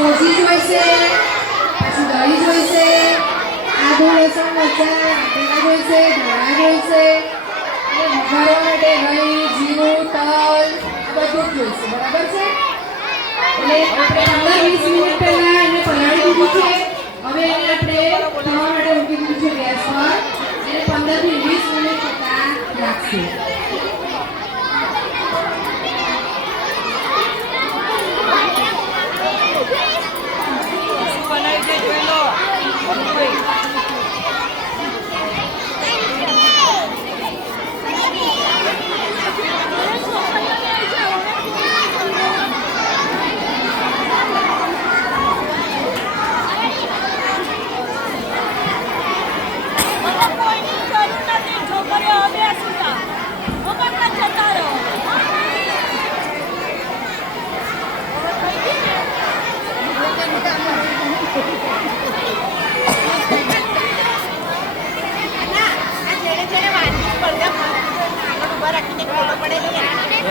સોજી જોઈશે, પછી દહીં જોઈશે, આદુ લસણ મરચાં આપેલા જોઈશે, ધાણા જોઈશે, અને વઘારવા માટે દહીં, જીરું, તલ બધું જ જોઈશે. બરાબર છે? એટલે આપણે 15-20 મિનિટ પહેલા એને પલાળી દીધું છે. હવે એને આપણે થવા માટે મૂકી દીધું છે ગેસ પર. એને 15 થી 20 મિનિટ રાખશું.